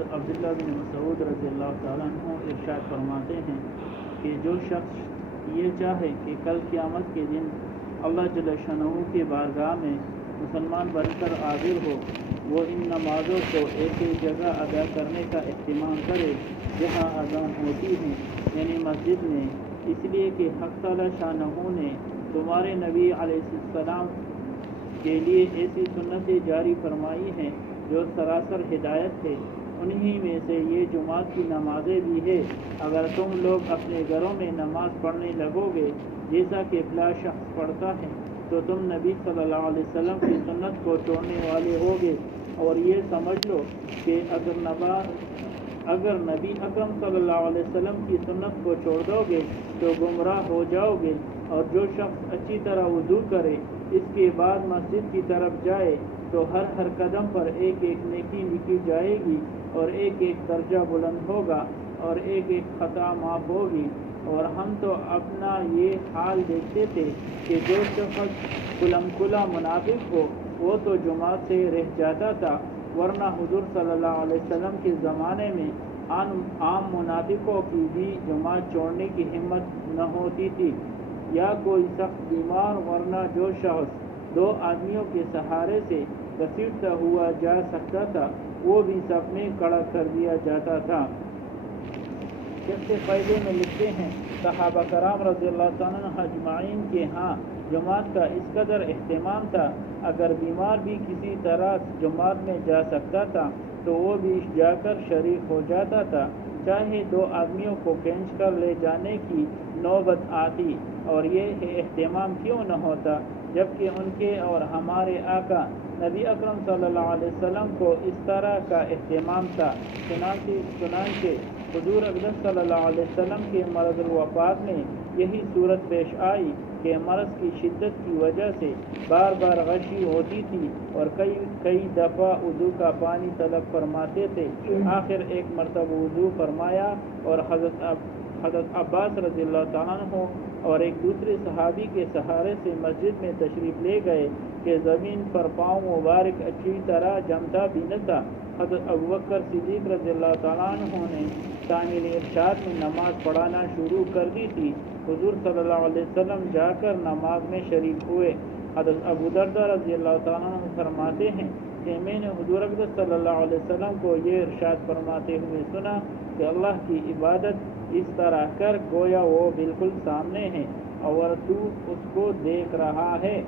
حضرت عبداللہ بن مسعود رضی اللہ تعالیٰ عنہ ارشاد فرماتے ہیں کہ جو شخص یہ چاہے کہ کل قیامت کے دن اللہ جل شانہ کی بارگاہ میں مسلمان بن کر حاضر ہو، وہ ان نمازوں کو ایک ہی جگہ ادا کرنے کا اہتمام کرے جہاں اذان ہوتی ہے، یعنی مسجد میں، اس لیے کہ حق تعالی شانہ نے تمہارے نبی علیہ السلام کے لیے ایسی سنتیں جاری فرمائی ہیں جو سراسر ہدایت ہے۔ انہی میں سے یہ جمعات کی نمازیں بھی ہے۔ اگر تم لوگ اپنے گھروں میں نماز پڑھنے لگو گے جیسا کہ فلاں شخص پڑھتا ہے تو تم نبی صلی اللہ علیہ وسلم کی سنت کو چھوڑنے والے ہوگے، اور یہ سمجھ لو کہ اگر نبی اکرم صلی اللہ علیہ وسلم کی سنت کو چھوڑ دو گے تو گمراہ ہو جاؤ گے۔ اور جو شخص اچھی طرح وضو کرے، اس کے بعد مسجد کی طرف جائے تو ہر قدم پر ایک ایک نیکی لکھی جائے گی، اور ایک ایک درجہ بلند ہوگا، اور ایک ایک خطا معاف ہوگی۔ اور ہم تو اپنا یہ حال دیکھتے تھے کہ جو شخص کھلا منافق ہو وہ تو جماعت سے رہ جاتا تھا، ورنہ حضور صلی اللہ علیہ وسلم کے زمانے میں عام منافقوں کی بھی جماعت چھوڑنے کی ہمت نہ ہوتی تھی، یا کوئی سخت بیمار، ورنہ جو شخص 2 آدمیوں کے سہارے سے گھسیٹتا ہوا جا سکتا تھا وہ بھی سب میں کھڑا کر دیا جاتا تھا۔ جیسے فائدے میں لکھتے ہیں، صحابہ کرام رضی اللہ تعالیٰ عنہ اجمعین کے ہاں جماعت کا اس قدر اہتمام تھا، اگر بیمار بھی کسی طرح جماعت میں جا سکتا تھا تو وہ بھی جا کر شریک ہو جاتا تھا، چاہے 2 آدمیوں کو کھینچ کر لے جانے کی نوبت آتی۔ اور یہ اہتمام کیوں نہ ہوتا جبکہ ان کے اور ہمارے آقا نبی اکرم صلی اللہ علیہ وسلم کو اس طرح کا اہتمام تھا۔ چنانچہ حضور اقدس صلی اللہ علیہ وسلم کے مرض الوفات میں یہی صورت پیش آئی کہ مرض کی شدت کی وجہ سے بار بار غشی ہوتی تھی اور کئی دفعہ وضو کا پانی طلب فرماتے تھے۔ آخر ایک مرتبہ وضو فرمایا اور حضرت عباس رضی اللہ تعالیٰ عنہ اور ایک دوسرے صحابی کے سہارے سے مسجد میں تشریف لے گئے کہ زمین پر پاؤں مبارک اچھی طرح جمتا بھی نہ تھا۔ حضرت ابوبکر صدیق رضی اللہ تعالیٰ عنہ نے تعمیل ارشاد میں نماز پڑھانا شروع کر دی تھی۔ حضور صلی اللہ علیہ وسلم جا کر نماز میں شریک ہوئے۔ حضرت ابو درداء رضی اللہ تعالیٰ عنہ فرماتے ہیں کہ میں نے حضور اقدس صلی اللہ علیہ وسلم کو یہ ارشاد فرماتے ہوئے سنا کہ اللہ کی عبادت اس طرح کر گویا وہ بالکل سامنے ہے اور تو اس کو دیکھ رہا ہے۔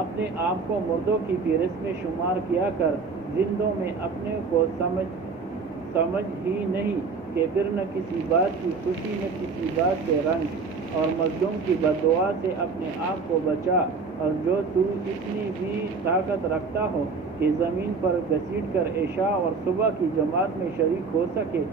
اپنے آپ کو مردوں کی فہرست میں شمار کیا کر زندوں میں اپنے کو سمجھ ہی نہیں کہ پھر نہ کسی بات کی خوشی نہ کسی بات سے رنج، اور مظلوم کی بددعا سے اپنے آپ کو بچا۔ اور جو تو اتنی بھی طاقت رکھتا ہو کہ زمین پر گھسیٹ کر عشاء اور صبح کی جماعت میں شریک ہو سکے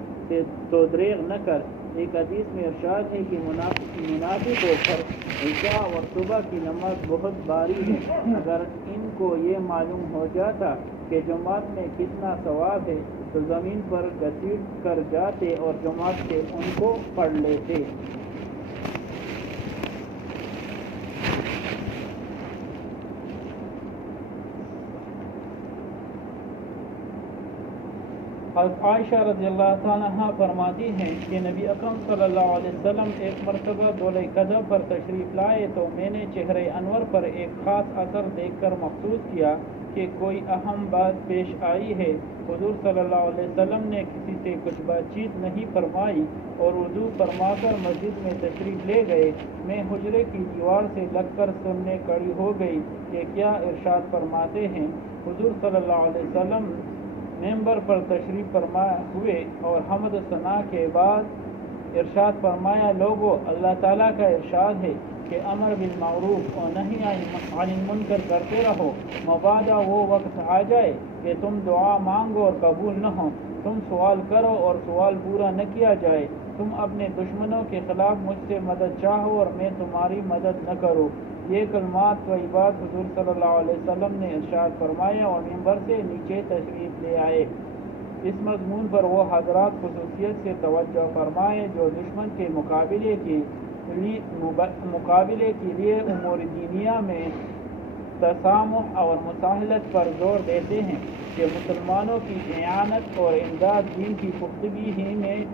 تو دریغ نہ کر۔ ایک حدیث میں ارشاد ہے کہ منافقوں پر عشاء اور صبح کی نماز بہت بھاری ہے، اگر ان کو یہ معلوم ہو جاتا کہ جماعت میں کتنا ثواب ہے تو زمین پر گھسیٹ کر جاتے اور جماعت سے ان کو پڑھ لیتے۔ حضرت عائشہ رضی اللہ تعالیٰ عنہ فرماتی ہیں کہ نبی اکرم صلی اللہ علیہ وسلم ایک مرتبہ دولہ قضا پر تشریف لائے تو میں نے چہرہ انور پر ایک خاص اثر دیکھ کر محسوس کیا کہ کوئی اہم بات پیش آئی ہے۔ حضور صلی اللہ علیہ وسلم نے کسی سے کچھ بات چیت نہیں فرمائی اور وضو فرما کر مسجد میں تشریف لے گئے۔ میں حجرے کی دیوار سے لگ کر سننے کھڑی ہو گئی کہ کیا ارشاد فرماتے ہیں۔ حضور صلی اللہ علیہ وسلم ممبر پر تشریف فرما ہوئے اور حمد و ثنا کے بعد ارشاد فرمایا، لوگو اللہ تعالیٰ کا ارشاد ہے کہ امر بالمعروف اور نہی عن المنکر کرتے رہو، مبادا وہ وقت آ جائے کہ تم دعا مانگو اور قبول نہ ہو، تم سوال کرو اور سوال پورا نہ کیا جائے، تم اپنے دشمنوں کے خلاف مجھ سے مدد چاہو اور میں تمہاری مدد نہ کروں۔ یہ کلمات طیبات حضور صلی اللہ علیہ وسلم نے ارشاد فرمایا اور ممبر سے نیچے تشریف لے آئے۔ اس مضمون پر وہ حضرات خصوصیت سے توجہ فرمائے جو دشمن کے مقابلے کے لیے امور دینیہ میں तसामुह और मुसाहलत पर जोर देते हैं कि मुसलमानों की इयानत और इमदाद दीन की पुख्तगी ही में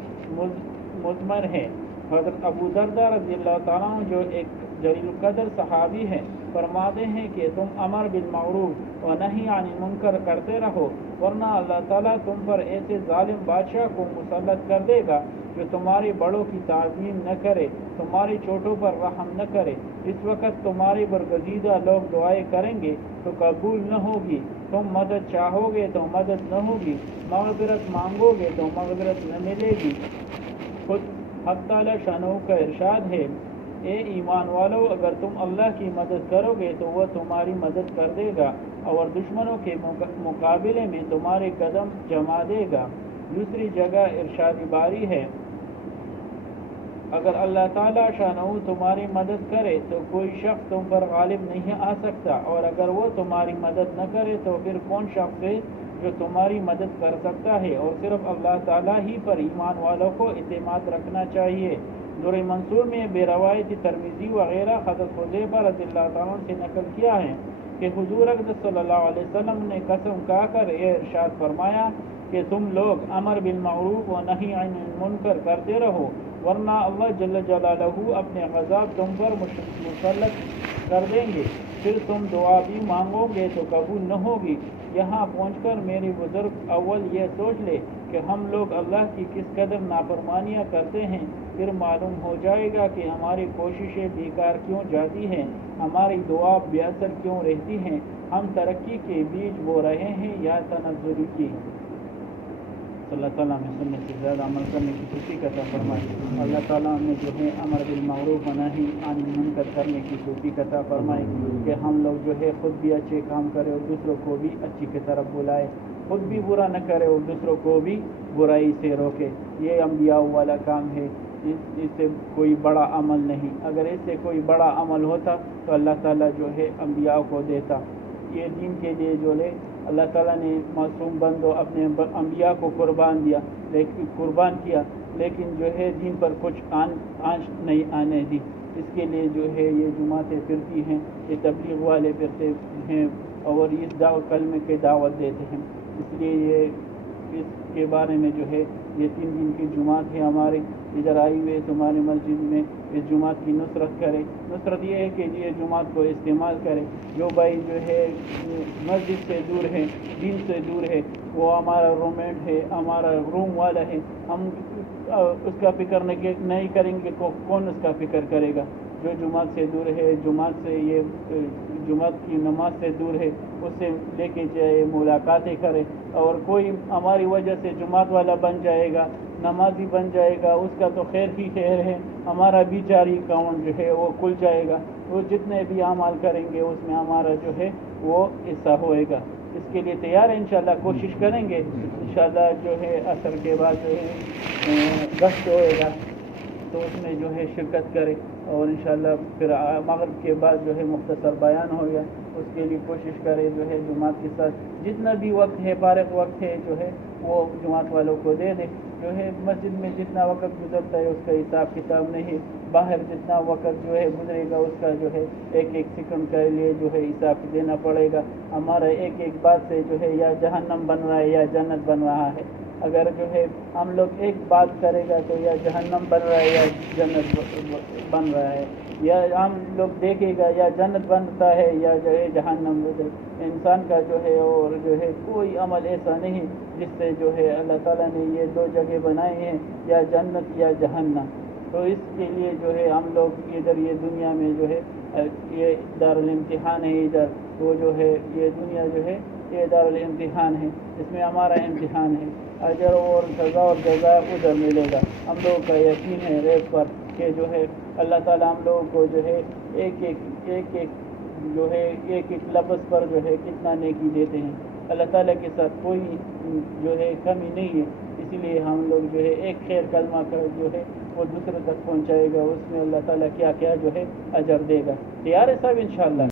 मुज़मर है। हज़रत अबू दरदा रज़ियल्लाहु ताला अन्हु जो एक जलील कदर सहाबी है, फरमाते हैं कि तुम अमर बिल मारूफ और नही अनिल मुनकर करते रहो, वरना अल्लाह ताला तुम पर ऐसे जालिम बादशाह को मुसल्लत कर देगा जो तुम्हारे बड़ों की ताज़ीम न करे, तुम्हारी चोटों पर रहम न करे। इस वक्त तुम्हारे बरगजीदा लोग दुआएं करेंगे तो कबूल न होगी, तुम मदद चाहोगे तो मदद न होगी, मग़फ़िरत मांगोगे तो मग़फ़िरत न मिलेगी। खुद हक़ ताला शानहू का इरशाद है, ए ईमान वालो, अगर तुम अल्लाह की मदद करोगे तो वह तुम्हारी मदद कर देगा और दुश्मनों के मुकाबले में तुम्हारे कदम जमा देगा। दूसरी जगह इरशाद बारी है, अगर अल्लाह ताला शानहू तुम्हारी मदद करे तो कोई शख्स तुम पर गालिब नहीं आ सकता, और अगर वो तुम्हारी मदद न करे तो फिर कौन शख्स है जो तुम्हारी मदद कर सकता है। और सिर्फ अल्लाह ताला ही पर ईमान वालों को इत्मीनान रखना चाहिए। दुर मंसूर में बेरवायत तिरमिज़ी वगैरह हज़रत हुज़ैफ़ा रज़ियल्लाहु ताला अन्हु से नकल किया है कि हुज़ूर अक़दस सल्लल्लाहु अलैहि वसल्लम ने कसम खाकर यह इरशाद फरमाया कि तुम लोग अमर बिल मारूफ व नही अनिल मुनकर करते रहो, वरना अल्लाह जल्ल जलालहू अपने गज़ब तुम पर मुसल्लत कर देंगे, फिर तुम दुआ भी मांगोगे तो कबूल न होगी। यहाँ पहुँचकर मेरे बुजुर्ग अव्वल यह सोच ले कि हम लोग अल्लाह की किस कदर नाफरमानियाँ करते हैं, फिर मालूम हो जाएगा कि हमारी कोशिशें बेकार क्यों जाती हैं, हमारी दुआ बेअसर क्यों रहती हैं, हम तरक्की के बीज बो रहे हैं या तनज़्ज़ुल की। अल्लाह ताला हमें सुनने से ज़्यादा अमल करने की तौफ़ीक़ अता फरमाए। अल्लाह ताला हमें जो है अमर बिल मारूफ व नही अनिल मुनकर करने की तौफ़ीक़ अता फरमाए कि हम लोग जो है ख़ुद भी अच्छे काम करें और दूसरों को भी अच्छी की तरफ बुलाए, खुद भी बुरा न करे और दूसरों को भी बुराई से रोके। ये अम्बिया वाला काम है, इससे कोई बड़ा अमल नहीं। अगर इससे कोई बड़ा अमल होता तो अल्लाह ताला जो है अम्बिया को देता। ये दीन के लिए जो है अल्लाह ताला ने मासूम बंदो अपने अम्बिया को कुर्बान किया, लेकिन जो है दीन पर कुछ आंच नहीं आने दी। इसके लिए जो है ये जुमातें फिरती हैं, ये तबलीग वाले फिरते हैं और इस कलमे के दावत देते हैं। इसलिए ये इसके बारे में जो है ये 3 दिन की जुमात है हमारे इधर आई हुए तुम्हारी मस्जिद में, इस जुमात की नुसरत करें। नुसरत ये है कि ये जुमात को इस्तेमाल करें। जो भाई जो है मस्जिद से दूर है, दीन से दूर है, वो हमारा रूममेट है, हमारा रूम वाला है, हम उसका फिक्र नहीं करेंगे, कौन उसका फिक्र करेगा। जो जुमात से दूर है, जुमात से ये जुमात की नमाज से दूर है, उससे लेके जाए, मुलाकातें करे। और कोई हमारी वजह से जुमात वाला बन जाएगा, नमाजी बन जाएगा, उसका तो खैर ही खैर है, हमारा भी जारी अकाउंट जो है वो खुल जाएगा। वो जितने भी अमाल करेंगे उसमें हमारा जो है वो हिस्सा होएगा। इसके लिए तैयार है, इंशाल्लाह कोशिश करेंगे। इंशाल्लाह जो है असर के बाद जो है गश्त होएगा तो उसमें जो है शिरकत करें, और इंशाल्लाह फिर मगरिब के बाद जो है मुख्तसर बयान होगा, उसके लिए कोशिश करें जो है जुमात के साथ जितना भी वक्त है, फारिग वक्त है जो है वो जुमात वालों को दे दें। जो है मस्जिद में जितना वक्त गुजरता है उसका हिसाब किताब नहीं, बाहर जितना वक्त जो है गुजरेगा उसका जो है एक एक सेकंड के लिए जो है हिसाब देना पड़ेगा। हमारा एक एक बात से जो है या जहन्नम बन रहा है या जन्नत बन रहा है। अगर जो है हम लोग एक बात करेगा तो या जहन्नम बन रहा है या जन्नत बन रहा है, या हम लोग देखेगा या जन्नत बनता है या जो है जहन्नम। इंसान का जो है और जो है कोई अमल ऐसा नहीं जिससे जो है अल्लाह ताला ने ये 2 जगह बनाए हैं, या जन्नत या जहन्नम। तो इसके लिए जो है हम लोग इधर ये दुनिया में जो है ये दारुल इम्तिहान है, इधर वो जो है ये दुनिया जो है ये दारुल इम्तिहान है, इसमें हमारा इम्तिहान है। अजर और सज़ा और जज़ा उधर मिलेगा। हम लोगों का यकीन है रेत पर कि जो है अल्लाह ताला हम लोगों को जो है एक एक जो है एक एक लफ्ज़ पर जो है कितना नेकी देते हैं। अल्लाह ताला के साथ कोई जो है कमी नहीं है, इसीलिए हम लोग जो है एक खैर कलमा कर जो है वो दूसरे तक पहुंचाएगा, उसमें अल्लाह ताला क्या क्या जो है अजर देगा। तैयार है सब इंशाअल्लाह।